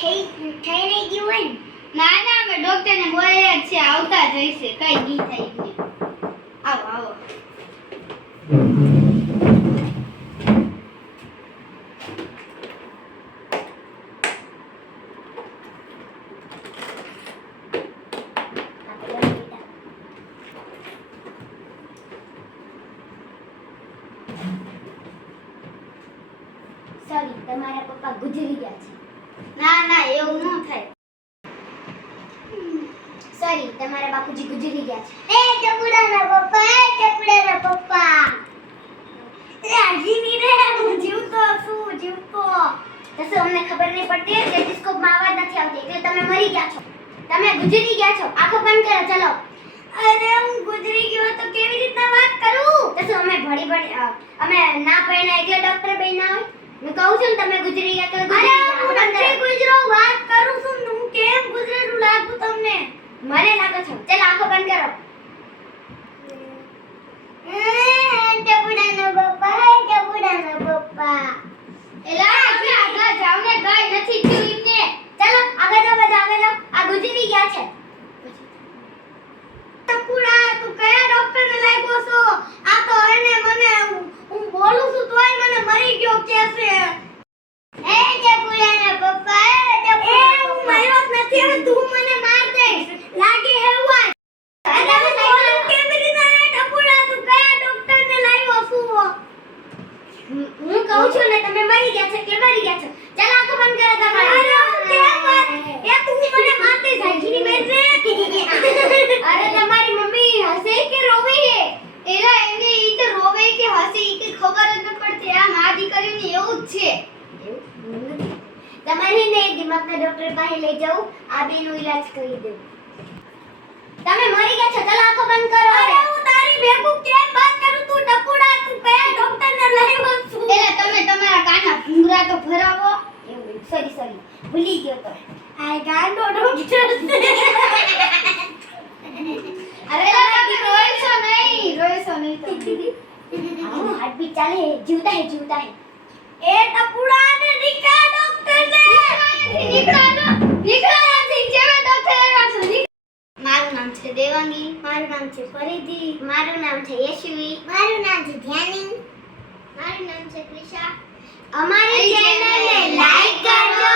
થઈ નહીં ગયું હોય ને? ના ના અમે ડોક્ટરને બોલાવ્યા છે આવતા જ હશે કઈ નહીં થાય ને આવો આવો સોરી, તમારા પપ્પા ગુજરી ગયા છે. ના ના એવું ન થાય સોરી, તમારા બાપુજી ગુજરી ગયા છે. એ ટપુડાના પપ્પા એ આજીની રે, હું જીવતો છું. તો શું અમને ખબર નહીં પડતી? ટેલિસ્કોપમાં અવાજ નથી આવતી એટલે તમે મરી ગયા છો. તમે ગુજરી ગયા છો. આંખો બંધ કરો, ચલો. અરે હું ગુજરી ગયો તો કેવી રીતના વાત કરું? તો શું અમે અમે ના પૈણા એટલે ડોક્ટર બન્યા હોય? मैं कहूं છું તમે ગુજરી ગયા તો અરે હું નથી ગુજરો, વાત કરું છું. હું કેમ ગુજરેલું લાગુ તમને? મને લાગે છે. ચાલ આંખો બંધ કરો. ટપુડાનો પપ્પા એલા તમે આગળ જાવ ને કાઈ નથી થયું એમને ચાલો આગળ જાઓ, બધા આગળ જાઓ. આ ગુજરી ગયા છે. ટપુડા તું કયા ડોક્ટરને લાગ્યો છો? આ તો એને મને હું બોલું છું તોય મને મરી ગયો કે છે. એ ટપુડાના પપ્પા હું મર્યો જ નથી. હવે તું મને માર દઈશ લાગે હેવા. અરે હું કેવી રીતે ટપુડા તું કયા ડોક્ટરને લાવ્યો છું? હું કહું છું ને તમે મરી ગયા છો કે મરી ગયા છો. ચાલ આંખો બંધ કરો તમારી. એ તું મને મારતી જાગીની મેરે. અરે તમારી મમ્મી હસે કે રોવે હે? એલા એને ઈ તો રોવે કે હસે ઈ કે ખબર જ ન પડતી આ મા દીકરીને એવું જ છે તમારે ને દિમાગના ડોક્ટર પાસે લઈ જાવ, આ બેનું ઈલાજ કરી દઉં. તમે મરી ગયા છો. ચાલ આંખો બંધ કરો. અરે હું તારી ભેગું કેમ વાત કરું? તું ટપુડા તું કયા ડોક્ટરને લાવ્યો છું? એલા તમે તમારા કાના ભૂંગરા તો ભરાવો એવું સોરી ભૂલી ગયો તો. આ ગાંડો ડોક્ટર છે. અરે તમે રોઈશો નહીં તો આવો હાર્ટબીટ ચાલે. જીવતા હે. એ ટપુડા ને નિકા ડોક્ટર ને મારું નામ છે દેવાંગી, મારું નામ છે ફરીદી, મારું નામ છે યશવી, મારું નામ છે ધ્યાની, મારું નામ છે ક્રિશા. અમારી ચેનલને લાઈક કરજો,